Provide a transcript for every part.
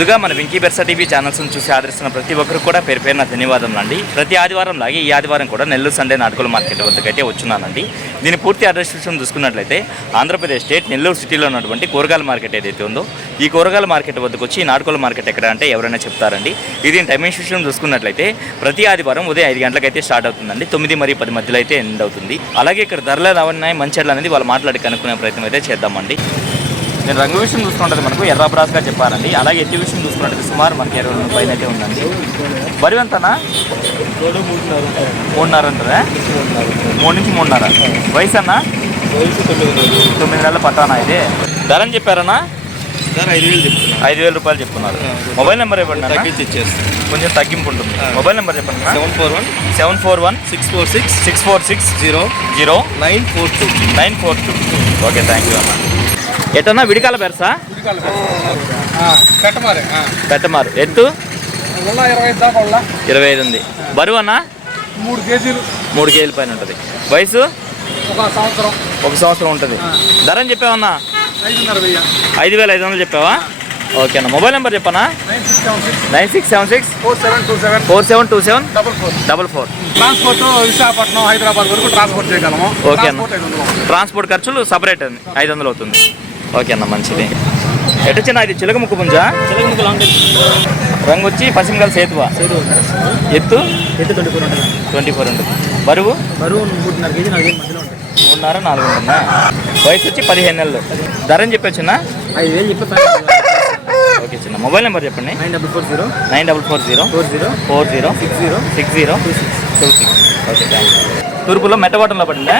ముందుగా మన వెంకీ బెర్సా టీవీ ఛానల్స్ను చూసి ఆదరిస్తున్న ప్రతి ఒక్కరికి కూడా పేరు పేరున ధన్యవాదములు అండి. ప్రతి ఆదివారం లాగే ఈ ఆదివారం కూడా నెల్లూరు సండే నాటుకోల మార్కెట్ వద్దకైతే వచ్చున్నానండి. దీని పూర్తి అడ్రస్ విషయం చూసుకున్నట్లయితే ఆంధ్రప్రదేశ్ స్టేట్ నెల్లూరు సిటీలో ఉన్నటువంటి కూరగాయల మార్కెట్ ఏదైతే ఉందో ఈ కూరగాయల మార్కెట్ వద్దకు వచ్చి ఈ నాటుకోల మార్కెట్ ఎక్కడ అంటే ఎవరైనా చెప్తారండి. ఇది టైమింగ్ విషయం చూసుకున్నట్లయితే ప్రతి ఆదివారం ఉదయం 5 గంటలకైతే స్టార్ట్ అవుతుందండి. 9 మరియు 10 మధ్యలో అయితే ఎండ్ అవుతుంది. అలాగే ఇక్కడ ధరలు ఎలా ఉన్నాయి మంచిర్యాల అనేది వాళ్ళు మాట్లాడి కనుక్కునే ప్రయత్నం అయితే చేద్దామండి. నేను రంగు విషయం చూసుకుంటే మనకు ఎర్ర బ్రాస్గా చెప్పారండి. అలాగే ఎత్తి విషయం చూసుకున్నట్టు సుమారు మనకి 20 పైన అయితే ఉందండి. బరువు ఎంతనా? 3.5 అంటారా? 3 నుంచి 3.5. వయసు అన్నా? 9 నెలల పట్టానా ఇది? ధర అని చెప్పారన్నా? 5,000 రూపాయలు చెప్తున్నారు. మొబైల్ నెంబర్ ఇవ్వండి, కొంచెం తగ్గింపు ఉంటుంది. మొబైల్ నెంబర్ చెప్పండి. 741 646 00942. ఓకే, థ్యాంక్ యూ అన్న. ఎట్టన్నా విడికాల బెరసా? పెట్టమారు. ఎత్తు 25 ఉంది. బరువు అన్న 3 కేజీల పైన ఉంటుంది. వయసు 1 సంవత్సరం ఉంటుంది. ధర అని చెప్పావన్నా? 5,500 చెప్పావా? ఓకే అన్న. మొబైల్ నెంబర్ చెప్పనా? 9676 4727 44. ట్రాన్స్పోర్ట్ విశాఖపట్నం హైదరాబాద్ వరకు ట్రాన్స్పోర్ట్ చేయగలము. ఓకే అన్న. ట్రాన్స్పోర్ట్ ఖర్చులు సపరేట్ 500 అవుతుంది. ఓకే అన్న, మంచిది. ఎటు చిన్న ఇది చిలక ముక్కు పుంజా? రంగు వచ్చి పశ్చిమగల సేతువా? ఎత్తు 24 ఉంటుంది. బరువు 3.5 కేజీ 4 మధ్యలో ఉంటుంది. 3.5 4 ఉంటుందా? వయసు వచ్చి 15 నెలలు. ధర అని చెప్పొచ్చున్నా? 5,000 చెప్పి. ఓకే చిన్న. మొబైల్ నెంబర్ చెప్పండి. 9440 6026. Okay, thank you. తూర్పులో మెట్టబాటంలో పడిందా?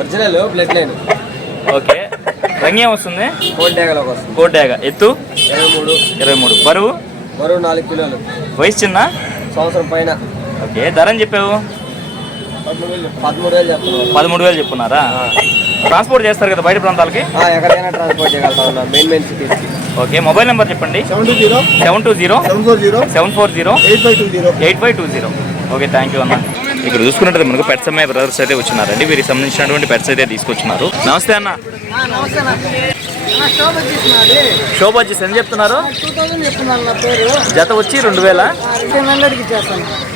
Original blood line. ఓకే. రంగు ఏం వస్తుంది? కోట్ డ్యాగ. ఎత్తు 23. బరువు 4 కిలోలు. వయసు చిన్న? సంవత్సరం పైన. ఓకే. ధర అని చెప్పావు? 13,000 చెప్పున్నారా? ట్రాన్స్పోర్ట్ చేస్తారు కదా బయట ప్రాంతాలకి? ఎక్కడైనా ట్రాన్స్పోర్ట్ చేయగలుగుతాం, మెయిన్ సిటీస్కి. ఓకే. మొబైల్ నెంబర్ చెప్పండి. 720 740 8520. ఓకే, థ్యాంక్ యూ అన్న. ఇక్కడ చూసుకున్నట్టు మనకు పెట్స్ అమ్మాయి బ్రదర్స్ అయితే వచ్చినారండి. వీరికి సంబంధించినటువంటి పెట్స్ అయితే తీసుకొచ్చినారు. నమస్తే అన్న. శోభాజీస్ ఎంత చెప్తున్నారు? జత వచ్చి 2,000.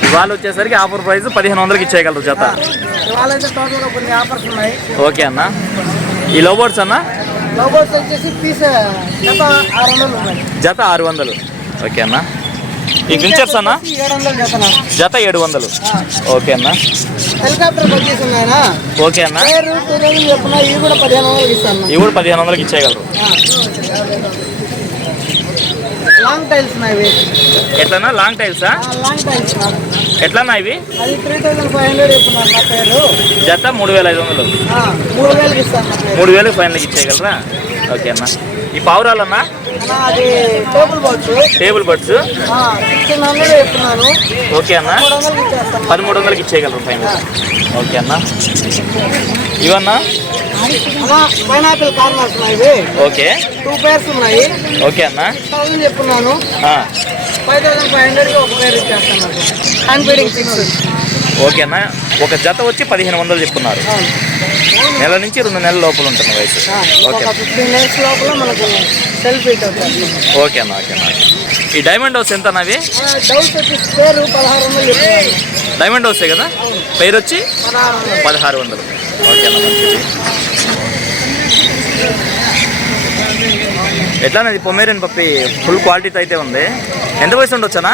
ఇవాళ వచ్చేసరికి ఆఫర్ ప్రైస్ 1,500కి ఇచ్చేయగలరు జత. ఓకే అన్న. ఈ లవ్ బర్డ్స్ అన్న? జత 600. ఓకే అన్న. ఈ ఫిల్చర్స్ అన్న? జత 700. ఓకే అన్న. ఓకే అన్న. ఇవి కూడా 1,500కి ఇచ్చేయగలరు. ఎట్లన్నా? లాంగ్ టైల్సా? ఎట్లన్నా ఇవి? జత 3,500. 3,000 ఫైనల్కి ఇచ్చేయగలరా? ఓకే అన్న. ఈ పావురాలన్నా? Table birds. ఓకే అన్న. 1300కి ఇచ్చేయగలరు ఫైనల్. ఓకే అన్న. ఇవన్నా? పైనాపిల్ కార్నర్స్ ఉన్నాయి. ఓకే. 2 pairs ఉన్నాయి. ఓకే అన్న. 1,000 చెప్తున్నాను. 5,500కి ఒక పేరు ఇచ్చేస్తాను. Hand feeding 6. ఓకే అన్న. ఒక జత వచ్చి 1,500 చెప్తున్నారు. నెల నుంచి 2 నెలల లోపల ఉంటుంది వయసు. ఓకే. 15 days లోపల మనకు సెల్ఫ్ ఫీట్ అవుతుంది. ఓకే అన్న. ఓకే అన్న. ఈ డైమండ్ హౌస్ ఎంత అన్నవి? డౌస్ వచ్చి పేరు 1,600 చెప్తున్నాను. డైమండ్ హౌసే కదా? పేరు వచ్చి 1,600. ఓకే అన్న, మంచిది. ఎట్లా ఇది పొమేరియన్ పప్పి ఫుల్ క్వాలిటీతో అయితే ఉంది. ఎంత వయసు ఉండొచ్చనా?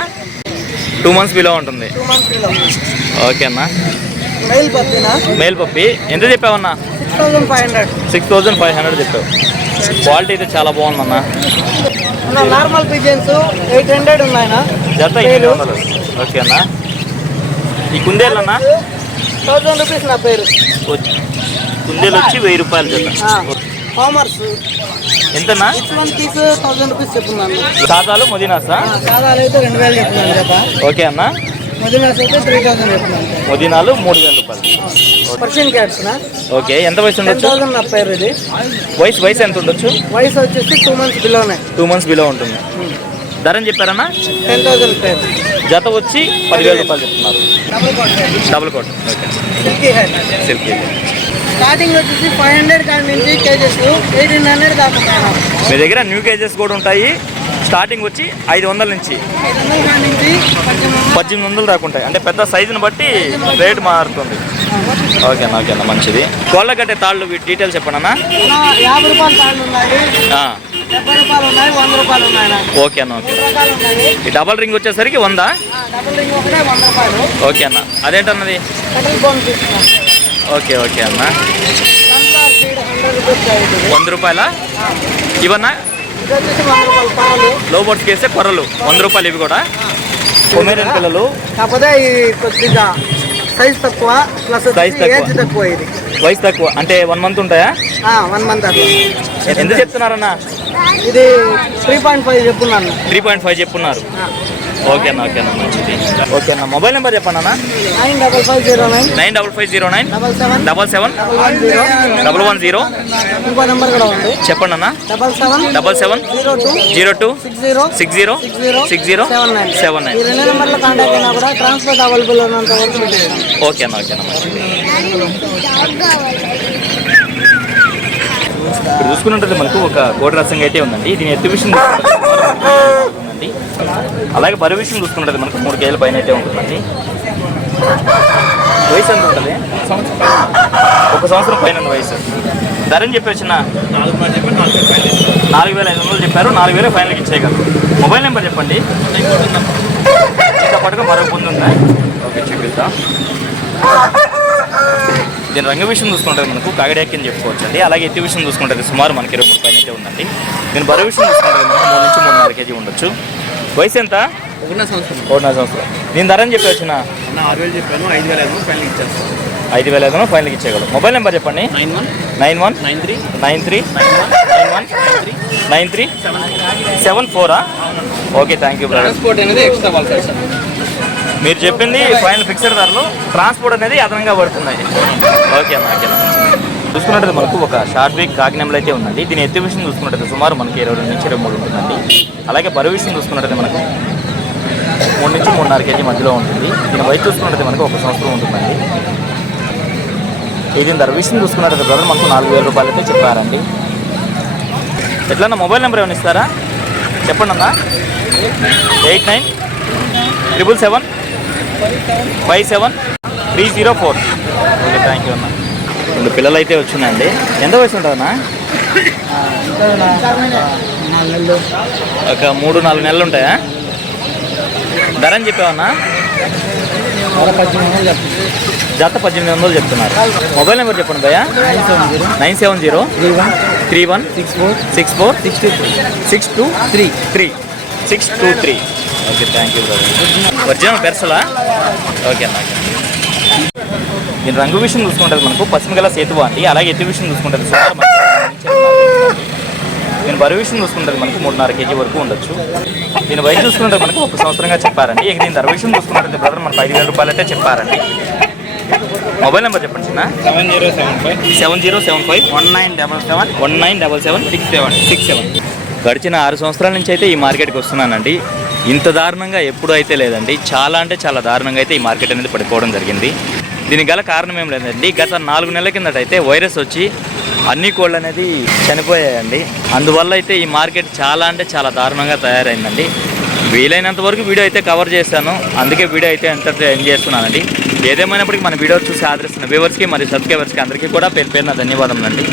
2 months బిలో ఉంటుంది. ఓకే అన్న. మెయిల్ పప్పి ఎంత చెప్పావన్నా? 6,500 చెప్పావు. క్వాలిటీ అయితే చాలా బాగుందన్న. Normal pigeons 800 ఉన్నాయన్నా. జత 800. ఓకే అన్న. ఈ కుందేలు అన్న? 1,000 రూపీస్ నా పేరు. కుందేలు వచ్చి 1,000 రూపాయలు జత. కామర్స్ ఎంతన్నా? 1,000 రూపీస్ చెప్తున్నాను. సాదాలు మొదీనాసా? సాదాలు అయితే 2,000 చెప్తున్నాను కదా. ఓకే అన్న. మొదీనాస్ అయితే 3,000 చెప్తున్నాను. మొదీనాలు 3,000 రూపాయలు. పర్షియన్ క్యాట్స్ నా? ఓకే. ఎంత వయసు ఉండొచ్చు? 10,000 నా పేరు ఇది. వయసు ఎంత ఉండొచ్చు? వయసు వచ్చేసి 2 months బిలోనే. 2 months బిలో ఉంటుంది. ధర అని చెప్పారన్నా? 10,000 పేరు. జత వచ్చి 10,000 రూపాయలు చెప్తున్నారు. Double quote. Okay. Silky. Starting వచ్చేసి 500 కాడి నుంచి కేజెస్ 1,800 దాకా. మీ దగ్గర న్యూ కేజెస్ కూడా ఉంటాయి, స్టార్టింగ్ వచ్చి 500 నుంచి 500 కాడి నుంచి 1800 దాకా ఉంటాయి. అంటే పెద్ద సైజుని బట్టి రేటు మారుతుంది. ఓకేనా మంచిది. కోళ్ళ కట్టే తాళ్ళు వీటి డీటెయిల్స్ చెప్పండి. 50 రూపాయలు తాళ్ళు ఉన్నాయి, 70 రూపాయలు ఉన్నాయి, 100 రూపాయలు ఉన్నాయి. ఓకేనా. రకాలు ఉన్నాయి. ఈ డబల్ రింగ్ వచ్చేసరికి 100. డబుల్ రింగ్ ఒకటే 100 రూపాయలు. ఓకే అన్న. అదేంటన్నది? కటిల్ బోన్ తీసుకున్నాం. ఓకే అన్న. సన్ఫ్లవర్ సీడ్ 100 రూపీస్ అవుతుంది. 100 రూపాయలా ఇవన్నా? ఇది వచ్చేసి 100 రూపాయలు పాలు. లో బోట్స్కి వేస్తే కొర్రలు 100 రూపాయలు ఇవి కూడా. కొమేరియన్ పిల్లలు కాకపోతే ఈ కొద్దిగా సైజ్ తక్కువ, ప్లస్ Size తక్కువ. ఏజ్ తక్కువ. ఇది వయసు తక్కువ అంటే 1 మంత్ ఉంటాయా? 1 మంత్ అట్లా. ఎంత చెప్తున్నారన్న? ఇది 3.5 చెప్పున్నాను. 3.5 చెప్పున్నారు. ఓకేనా మంచిది. ఓకేనా. మొబైల్ నెంబర్ చెప్పండి అన్న. 95509 95509 77 77 110. ఇంకో నెంబర్ కూడా ఉంది, చెప్పండి అన్న. 77 02 60 60 79. ఈ 2 నెంబర్లో కాంటాక్ట్ అయినా కూడా ట్రాన్స్పోర్ట్ అవైలబుల్ ఉన్నంత వరకు ఉంటుంది. ఓకేనా మంచిది. ఇప్పుడు చూసుకున్నట్టు మనకు ఒక కోడి రసంగా అయితే ఉందండి. దీని ఎత్తు విషయం ఉందండి. అలాగే బరువు విషయం చూసుకున్నట్టు మనకు 3 కేజీల పైన అయితే ఉంటుందండి. వయసు ఎంత ఉంటుంది? 1 సంవత్సరం పైన వయసు. ధరని చెప్పి 4500 చెప్పారు. 4000 ఫైనల్కి ఇచ్చేయగలరు. మొబైల్ నెంబర్ చెప్పండి. ఇంకా పాటుగా మరో పొందుందా? ఓకే, చూపిద్దాం. దీని రంగు విషయం చూసుకుంటే మనకు కాగడాకి అని చెప్పుకోవచ్చు అండి. అలాగే ఎత్తి విషయం చూసుకుంటే సుమారు మనకి 23 పైన అయితే ఉందండి. దీని బరువు విషయం చూసుకుంటే మనకు 3 నుంచి 3.5 కేజీ ఉండొచ్చు. వయసు ఎంత? 1.5 సంవత్సరం. దీని ధర అని చెప్పి 6000 చెప్పాను, 5500 ఫైనల్ ఇచ్చేస్తాను. 5500 ఫైనల్కి ఇచ్చేయగలరు. మొబైల్ నెంబర్ చెప్పండి. 91 93 93 74. Okay, thank you brother. Transport అనేది ఎక్స్ట్రా పడుతుంది సార్. మీరు చెప్పింది ఫైనల్ ఫిక్స్డ్ ధరలు, ట్రాన్స్పోర్ట్ అనేది అదనంగా పడుతున్నాయి. ఓకేనా. చూసుకున్నట్టు మనకు ఒక షార్ట్ వీక్ కాకినాడలో అయితే ఉందండి. దీని ఎత్తు విషయం చూసుకున్నట్టు సుమారు మనకి 22 నుంచి 23 ఉంటుందండి. అలాగే బరువు విషయం చూసుకున్నట్టు మనకు 3 నుంచి 3.5 కేజీ మధ్యలో ఉంటుంది. దీని వయసు చూసుకున్నట్టు మనకు 1 సంవత్సరం ఉంటుందండి. దీని ధర విషయం చూసుకున్నట్టు బ్రదర్ మనకు 4000 రూపాయలు అయితే చెప్పారండి. ఎట్లన్నా మొబైల్ నెంబర్ ఏమైనా ఇస్తారా? చెప్పండి అన్న. 89 777 57 304. ఓకే, థ్యాంక్ యూ అన్న. 2 పిల్లలు అయితే వచ్చినాయండి. ఎంత వయసు ఉంటుందన్నా? ఒక 3-4 నెలలు ఉంటాయా? ధర అని చెప్పావన్నా? జత 1800 చెప్తున్నారు. మొబైల్ నెంబర్ చెప్పండి భయ్యా. 970 31 64 623. Okay, thank you brother. Original పెర్సలా? ఓకే అన్న. దీని రంగు విషయం చూసుకుంటుంది మనకు పశ్చిమ గల సేతువా అండి. అలాగే ఎత్తు విషయం చూసుకుంటుంది సుమారు దీని బరువు విషయం చూసుకుంటుంది మనకు 3.5 కేజీ వరకు ఉండొచ్చు. దీని వయసు చూసుకుంటే మనకు 1 సంవత్సరంగా చెప్పారండి. ఇక దీని ధర విషయం చూసుకుంటుంది బ్రదర్ మనకు 5000 రూపాయలు అయితే చెప్పారండి. మొబైల్ నెంబర్ చెప్పండి చిన్న. 7075 1977 67. గడిచిన 6 సంవత్సరాల నుంచి అయితే ఈ మార్కెట్కి వస్తున్నానండి. ఇంత దారుణంగా ఎప్పుడూ అయితే లేదండి. చాలా అంటే చాలా దారుణంగా అయితే ఈ మార్కెట్ అనేది పడిపోవడం జరిగింది. దీనికి గల కారణం ఏం లేదండి. గత 4 నెలల కిందట అయితే వైరస్ వచ్చి అన్ని కోళ్ళు అనేది చనిపోయాయండి. అందువల్ల అయితే ఈ మార్కెట్ చాలా అంటే చాలా దారుణంగా తయారైందండి. వీలైనంత వరకు వీడియో అయితే కవర్ చేశాను. అందుకే వీడియో అయితే ఎంజాయ్ చేస్తున్నానండి. ఏదేమైనప్పటికీ మన వీడియో చూసి ఆదరిస్తున్న వ్యూవర్స్కి మరియు సబ్స్క్రైబర్స్కి అందరికీ కూడా పేరు పేరున ధన్యవాదములండి.